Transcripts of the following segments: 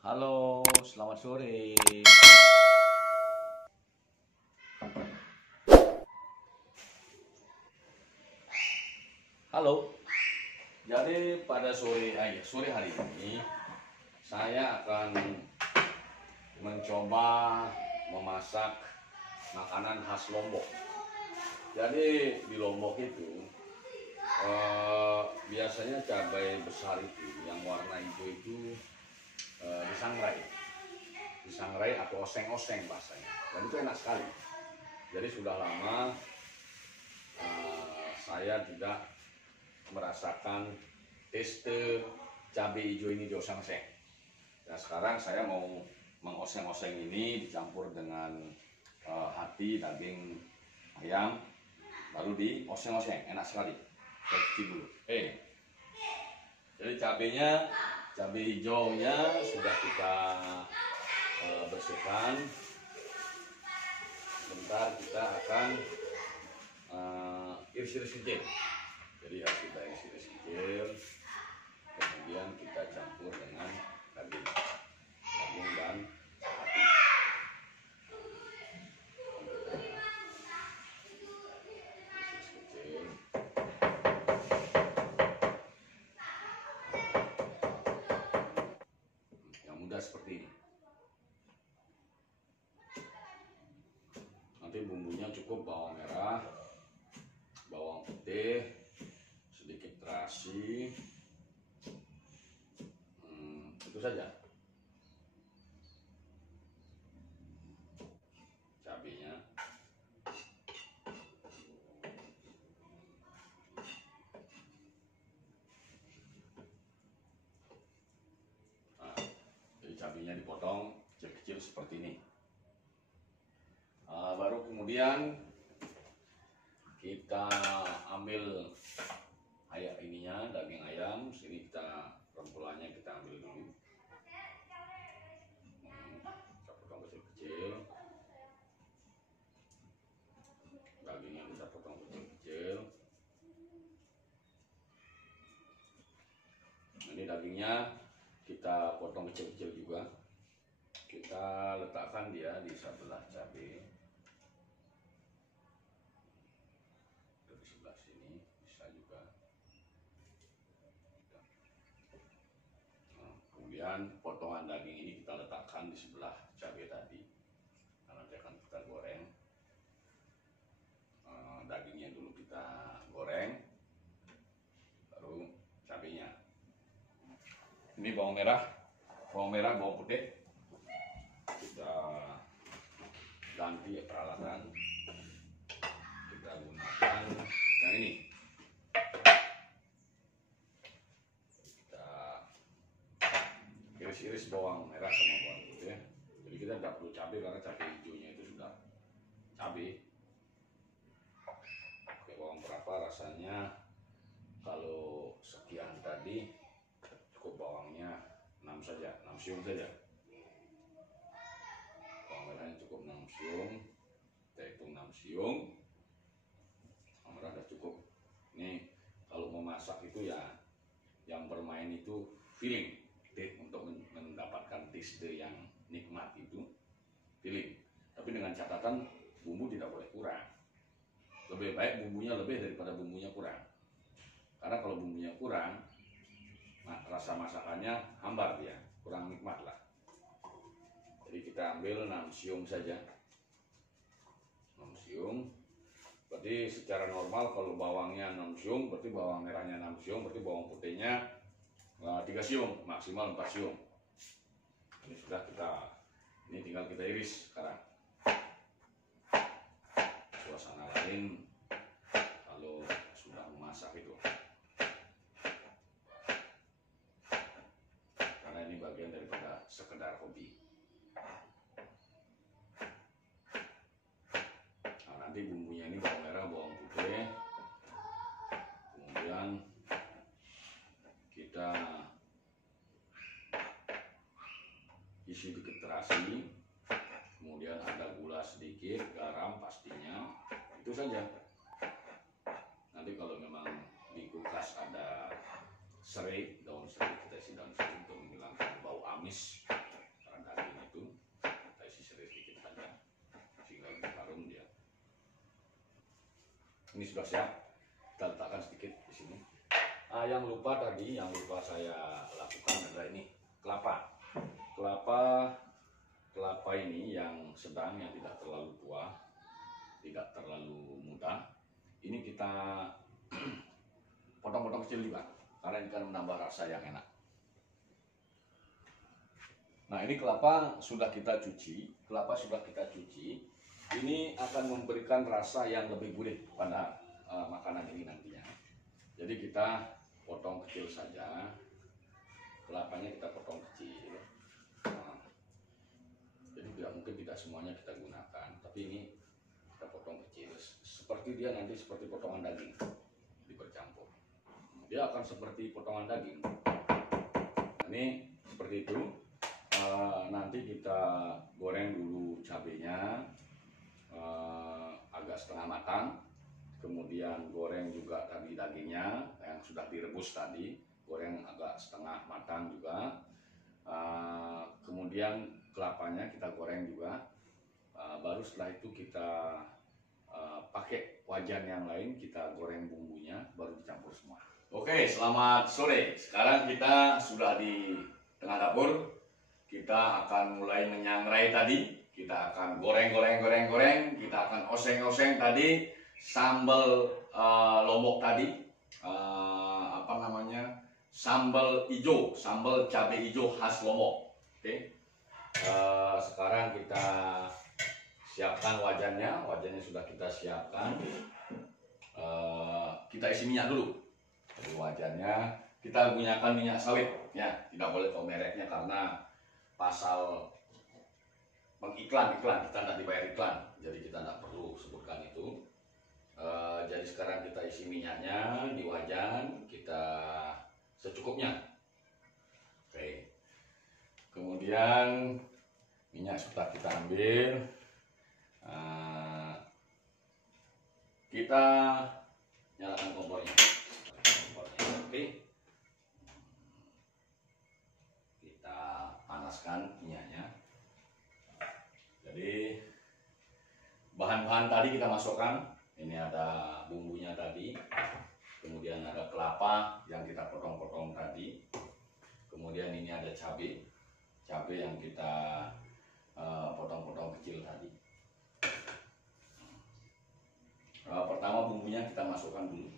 Halo, selamat sore. Halo. Jadi pada sore hari ini saya akan mencoba memasak makanan khas Lombok. Jadi di Lombok itu biasanya cabai besar itu yang warna hijau itu disangrai atau oseng-oseng bahasanya. Dan itu enak sekali. Jadi sudah lama saya tidak merasakan taste cabai hijau ini dioseng-oseng. Nah sekarang saya mau mengoseng-oseng ini dicampur dengan hati daging ayam, lalu dioseng-oseng, enak sekali. Saya cuci dulu. Jadi cabai hijaunya sudah kita bersihkan. Sebentar kita akan iris-iris kecil. Jadi harus kita iris-iris kecil, kemudian kita campur dengan daging dan hati. Iris kecil. Yang mudah seperti ini. Nanti bumbunya cukup bawang merah, bawang putih, sedikit terasi, itu saja. Cabenya, jadi cabenya dipotong kecil-kecil seperti ini. Baru kemudian kita ambil daging ayam, sini kita rempulannya kita ambil dulu. Kita potong kecil-kecil. Dagingnya kita potong kecil-kecil. Ini dagingnya kita potong kecil-kecil juga. Kita letakkan dia di sebelah cabai. Di sebelah sini bisa juga. Kemudian potongan daging ini kita letakkan di sebelah cabai tadi. Nanti akan kita goreng. Dagingnya dulu kita goreng, baru cabainya. Ini bawang merah, bawang putih. Kita ganti peralatan. Kita gunakan yang ini. Kita iris-iris bawang merah sama bawang putih. Jadi kita tidak perlu cabai karena cabai hijaunya itu sudah cabai. Oke, bawang berapa rasanya? Kalau sekian tadi cukup bawangnya 6 saja, 6 siung saja. Bawang merahnya cukup 6 siung. Kita hitung 6 siung. Bawang merah sudah cukup. Ini kalau memasak itu ya yang bermain itu feeling. Untuk mendapatkan taste yang nikmat itu feeling. Tapi dengan catatan bumbu tidak boleh kurang. Lebih baik bumbunya lebih daripada bumbunya kurang. Karena kalau bumbunya kurang, rasa masakannya hambar dia, kurang nikmat lah. Jadi kita ambil 6 siung saja. 6 siung. Berarti secara normal kalau bawangnya 6 siung, berarti bawang merahnya 6 siung, berarti bawang putihnya 3 siung, maksimal 4 siung. Ini sudah ini tinggal kita iris sekarang. Suasana lain kalau sudah memasak itu. Karena ini bagian daripada sekedar hobi. Nah, nanti bumbunya ini bawang merah, bawang putih. Kemudian kita isi dikit terasi, kemudian ada gula sedikit, garam pastinya, itu saja. Nanti kalau memang di kulkas ada serai, daun serai, kita isi daun serai untuk menghilangkan bau amis. Ini sudah siap. Kita letakkan sedikit di sini. Yang lupa saya lakukan adalah ini kelapa. Kelapa ini yang sedang, yang tidak terlalu tua, tidak terlalu muda. Ini kita potong-potong kecil juga, karena ini akan menambah rasa yang enak. Nah, ini kelapa sudah kita cuci. Ini akan memberikan rasa yang lebih gurih pada makanan ini nantinya. Jadi kita potong kecil saja. Kelapanya kita potong kecil. Nah, jadi tidak semuanya kita gunakan, tapi ini kita potong kecil. Seperti dia nanti seperti potongan daging bercampur. Dia akan seperti potongan daging. Ini seperti itu. Nanti kita goreng dulu cabenya agak setengah matang, kemudian goreng juga tadi dagingnya yang sudah direbus tadi, goreng agak setengah matang juga. Kemudian kelapanya kita goreng juga, baru setelah itu kita pakai wajan yang lain, kita goreng bumbunya, baru dicampur semua. Oke, selamat sore. Sekarang kita sudah di tengah dapur. Kita akan mulai menyangrai tadi. Kita akan goreng. Kita akan oseng-oseng tadi sambal lombok tadi. Sambal hijau, sambal cabai hijau khas Lombok. Oke. Sekarang kita siapkan wajannya. Wajannya sudah kita siapkan. Kita isi minyak dulu. Jadi wajannya kita gunakan minyak sawit, ya. Tidak boleh tahu mereknya karena pasal pengiklan kita tidak dibayar iklan, jadi kita tidak perlu sebutkan itu. Jadi sekarang kita isi minyaknya di wajan, kita secukupnya. Oke. Kemudian minyak sudah kita ambil, kita nyalakan kompornya. Oke. Panaskan minyaknya. Jadi bahan-bahan tadi kita masukkan. Ini ada bumbunya tadi, kemudian ada kelapa yang kita potong-potong tadi, kemudian ini ada cabai yang kita potong-potong kecil tadi. Pertama bumbunya kita masukkan dulu.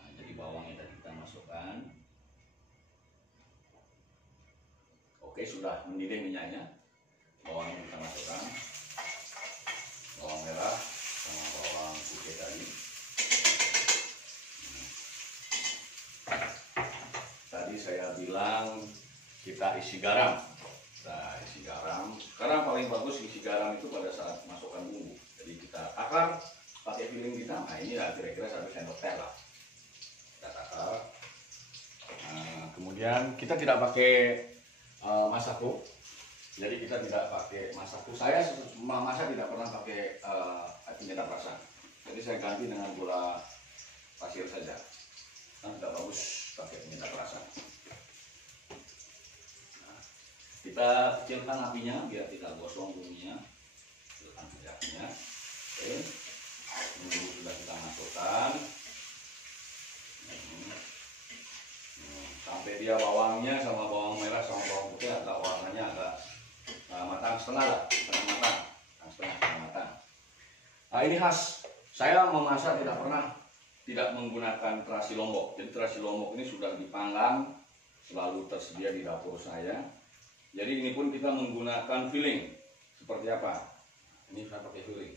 Nah, jadi bawangnya tadi kita masukkan. Oke, sudah mendidih minyaknya. Bawangnya kita masukkan. Bawang merah sama bawang putih tadi. Tadi saya bilang kita isi garam. Nah, isi garam. Sekarang paling bagus isi garam itu pada saat masukkan bumbu. Jadi kita takar pakai piring kita. Nah, ini lah kira-kira 1 sendok teh lah. Kita takar. Nah, kemudian kita tidak pakai masako, jadi kita tidak pakai masako. Saya masak tidak pernah pakai penyedap rasa, jadi saya ganti dengan gula pasir saja. Kan tidak bagus pakai penyedap rasa. Nah, kita kecilkan apinya biar tidak gosong bumbunya. Kecilkan apinya. Oke, bumbu sudah kita masukkan. Sampai dia bawangnya sama bawang merah sama bawang putih agak warnanya agak matang setengah matang. Nah, ini khas. Saya memasak tidak menggunakan terasi lombok. Jadi terasi lombok ini sudah dipanggang, selalu tersedia di dapur saya. Jadi ini pun kita menggunakan filling. Seperti apa? Ini saya pakai filling.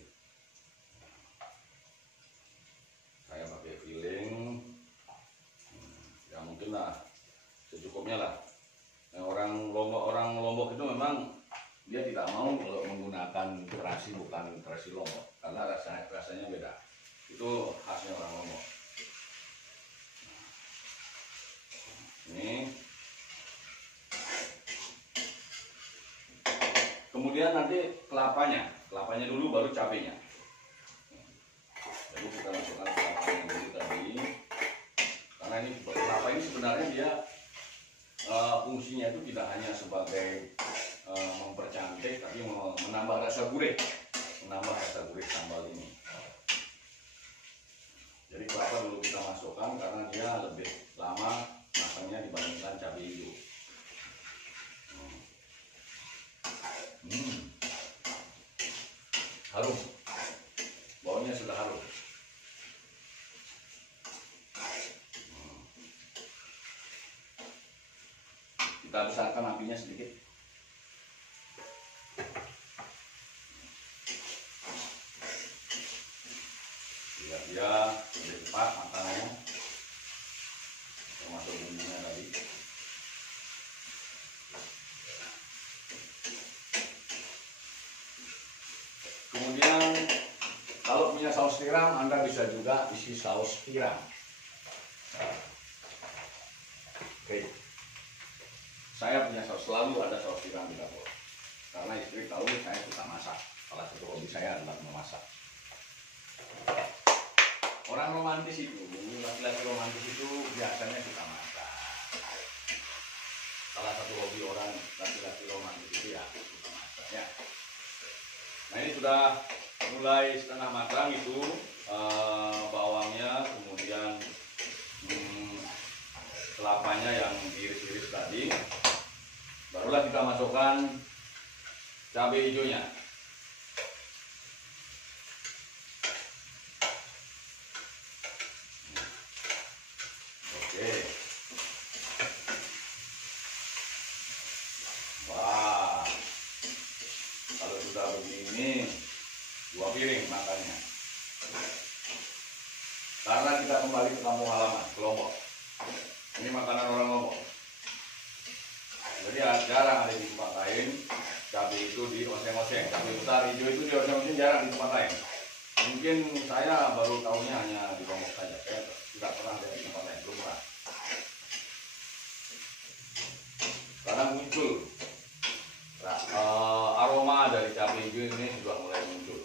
Saya pakai filling. Ya mungkin lah secukupnya lah. Orang Lombok itu memang dia tidak mau kalau menggunakan terasi, bukan terasi Lombok, karena rasanya beda. Itu khasnya orang Lombok. Ini. Kemudian nanti kelapanya dulu baru cabenya. Jadi kita masukkan kelapanya dulu tadi. Karena ini kelapa ini sebenarnya dia fungsinya itu tidak hanya sebagai mempercantik, tapi menambah rasa gurih sambal ini. kelapa dulu kita masukkan karena dia lebih lama matangnya dibandingkan cabai hijau. Harum, baunya sudah harum. Kita besarkan apinya sedikit. Biar dia lebih cepat matangnya, termasuk bumbunya tadi. Kemudian kalau punya saus tiram, Anda bisa juga isi saus tiram. Oke. Saya punya saus, selalu ada saus tiram di dapur. Karena istri tahu saya suka masak. Salah satu hobi saya adalah memasak. Orang romantis itu, laki-laki romantis itu biasanya suka masak. Salah satu hobi orang laki-laki romantis itu ya suka masak ya. Nah ini sudah mulai setengah matang itu bawangnya, kemudian kelapanya yang diiris-iris tadi. Barulah kita masukkan cabai hijaunya. Oke. Wah, kalau sudah begini 2 piring makannya. Karena kita kembali ke kampung halaman, ke Lombok. Ini makanan orang Lombok. Jadi jarang ada di tempat lain. Cabai itu di oseng-oseng, cabai besar hijau itu di oseng-oseng jarang di tempat lain. Mungkin saya baru tahunya hanya di Lombok saja. Saya tidak pernah lihat di tempat lain, belum pernah. Karena muncul aroma dari cabai hijau ini sudah mulai muncul.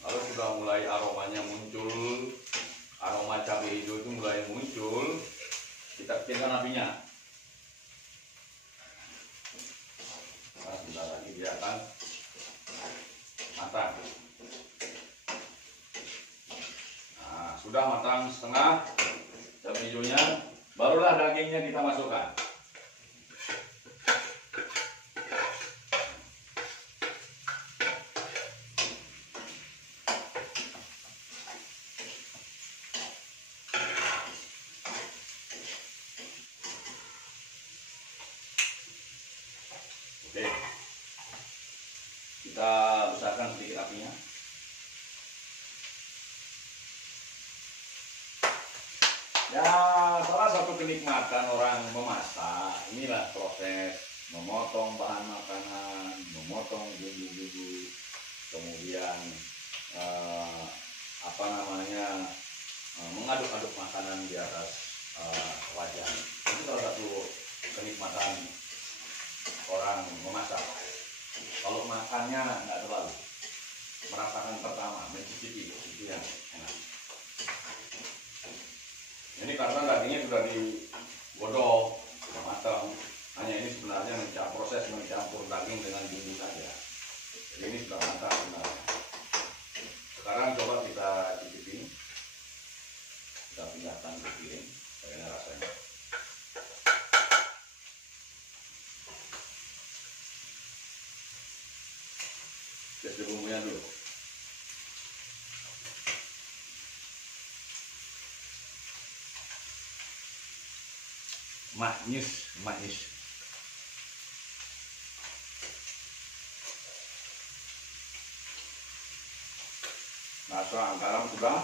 Kalau sudah mulai aromanya muncul, aroma cabai hijau itu mulai muncul, kita kecilkan apinya. Nah, sebentar lagi dia akan matang. Nah, sudah matang setengah cabai hijaunya, barulah dagingnya kita masukkan. Oke, kita besarkan sedikit apinya. Ya, salah satu kenikmatan orang memasak, inilah proses memotong bahan makanan, memotong bumbu-bumbu, kemudian mengaduk-aduk makanan di atas wajan. Itu salah satu kenikmatan orang memasak. Kalau makannya nggak terlalu, merasakan pertama, mencicipi, itu yang enak. Ini karena dagingnya sudah digodok, sudah matang. Hanya ini sebenarnya proses mencampur daging dengan bumbu saja. Jadi ini sudah matang sebenarnya. Sekarang coba kita cicipi. Kita pindahkan ke piring, bagaimana rasanya. Tes bumbunya dulu. Manis. Rasa garam sudah.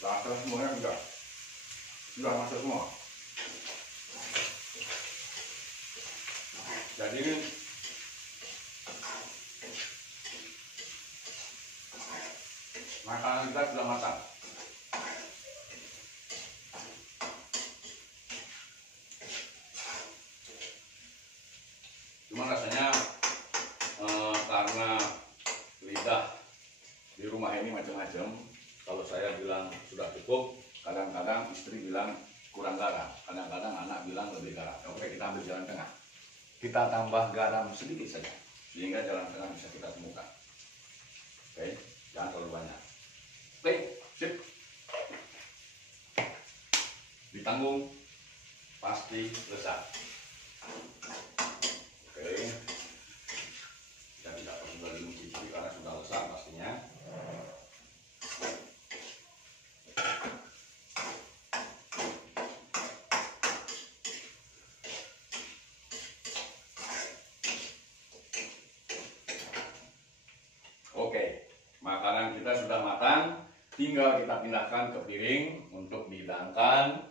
Rasa semuanya sudah masuk semua. Jadi ini makanan kita sudah matang. karena lidah di rumah ini macam-macam. Kalau saya bilang sudah cukup, kadang-kadang istri bilang kurang garam, kadang-kadang anak bilang lebih garam. Oke, kita ambil jalan tengah. Kita tambah garam sedikit saja, sehingga jalan tengah bisa kita temukan. Oke, jangan terlalu banyak. Oke, sip. Ditanggung, pasti lezat. Oke, kita tidak perlu lagi mencicipi karena sudah lezat pastinya. Oke, makanan kita sudah matang, tinggal kita pindahkan ke piring untuk dihidangkan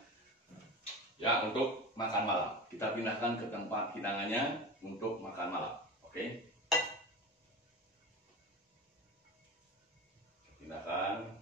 ya, untuk makan malam. Kita pindahkan ke tempat hidangannya untuk makan malam. Oke, pindahkan.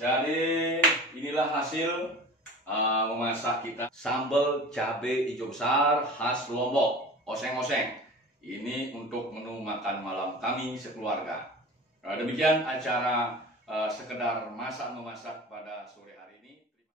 Jadi inilah hasil memasak kita sambal cabai hijau besar khas Lombok, oseng-oseng. Ini untuk menu makan malam kami sekeluarga. Demikian acara sekedar masak memasak pada sore hari ini.